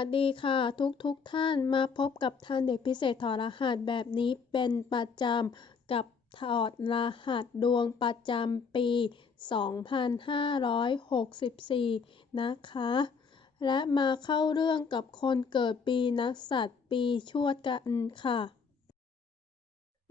วัสดีค่ะทุกทุกท่านมาพบกับท่านเด็กพิเศษถอดรหัสแบบนี้เป็นประจำกับถอดรหัสดวงประจำปี 2564 นะคะ และมาเข้าเรื่องกับคนเกิดปีนักสัตว์ปีชวดกันค่ะ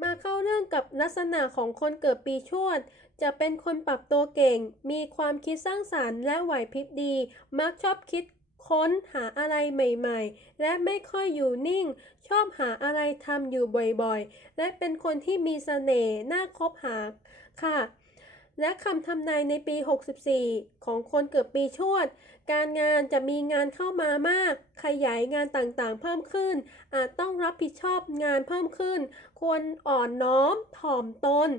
มาเข้าเรื่องกับลักษณะของคนเกิดปีชวด จะเป็นคนปรับตัวเก่ง มีความคิดสร้างสรรค์และไหวพริบดี มักชอบคิด ค้นหาอะไรใหม่ๆ และไม่ค่อยอยู่นิ่ง ชอบหาอะไรทำอยู่บ่อยๆ และเป็นคนที่มีเสน่ห์น่าคบหาค่ะ และคำทำนายในปี 64 ของคนเกิดปีชวด การงานจะมีงานเข้ามามาก ขยายงานต่างๆ เพิ่มขึ้น อาจต้องรับผิดชอบงานเพิ่มขึ้น ควรอ่อนน้อมถ่อมตน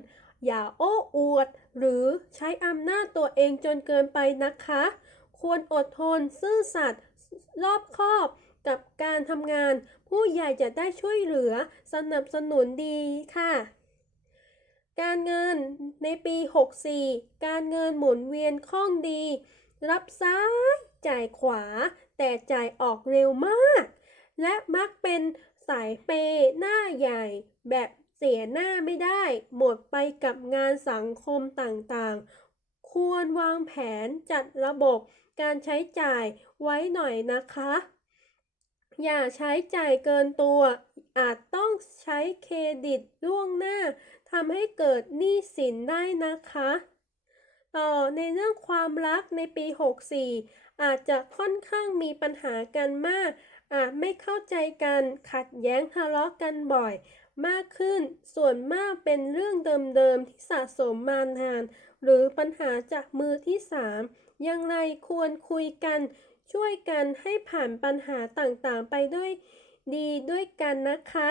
อย่าโอ้อวด หรือใช้อำนาจตัวเองจนเกินไปนะคะ ควรอดทน ซื่อสัตย์รอบคอบกับการทำงาน ผู้ใหญ่จะได้ช่วยเหลือสนับสนุนดีค่ะ การเงินในปี 64 การเงินหมุนเวียนคล่องดี รับซ้ายจ่ายขวา แต่จ่ายออกเร็วมาก และมักเป็นสายเปย์หน้าใหญ่ แบบเสียหน้าไม่ได้ หมดไปกับงานสังคมต่างๆ ควรวางแผนจัดระบบการใช้จ่ายไว้หน่อยนะคะ อย่าใช้จ่ายเกินตัว อาจต้องใช้เครดิตล่วงหน้าทำให้เกิดหนี้สินได้นะคะ ต่อในเรื่องความรักในปี 64 อาจจะค่อนข้างมีปัญหากันมาก อาจไม่เข้าใจกันขัดแย้งทะเลาะกันบ่อย มากขึ้น ส่วนมากเป็นเรื่องเดิมๆที่สะสมมานาน หรือปัญหาจากมือที่สามอย่างไรควรคุยกัน ช่วยกันให้ผ่านปัญหาต่างๆ ไปด้วยดีด้วยกันนะคะ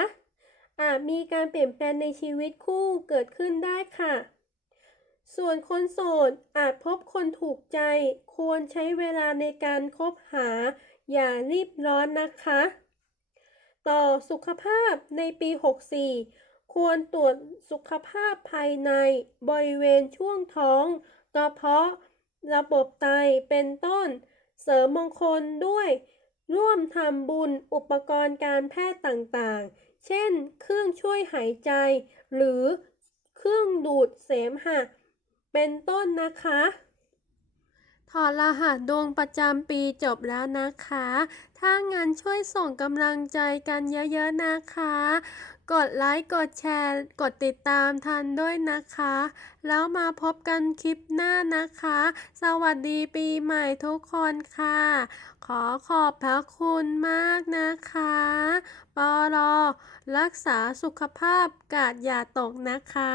อาจมีการเปลี่ยนแปลงในชีวิตคู่เกิดขึ้นได้ค่ะ ส่วนคนโสดอาจพบคนถูกใจ ควรใช้เวลาในการคบหา อย่ารีบร้อนนะคะ ต่อสุขภาพในปี 64 ควรตรวจสุขภาพภายในบริเวณช่วงท้องกระเพาะ ระบบไตเป็นต้น เสริมมงคลด้วย ร่วมทำบุญอุปกรณ์การแพทย์ต่างๆ เช่น เครื่องช่วยหายใจ หรือเครื่องดูดเสมหะ เป็นต้นนะคะ ถอดรหัสดวงประจำปีจบแล้วนะคะ ถ้างั้นช่วยส่งกำลังใจกันเยอะๆนะคะ กดไลค์ กดแชร์ กดติดตามทันด้วยนะคะ แล้วมาพบกันคลิปหน้านะคะ สวัสดีปีใหม่ทุกคนค่ะ ขอขอบพระคุณมากนะคะปอรอรักษาสุขภาพกาดอย่าตกนะคะ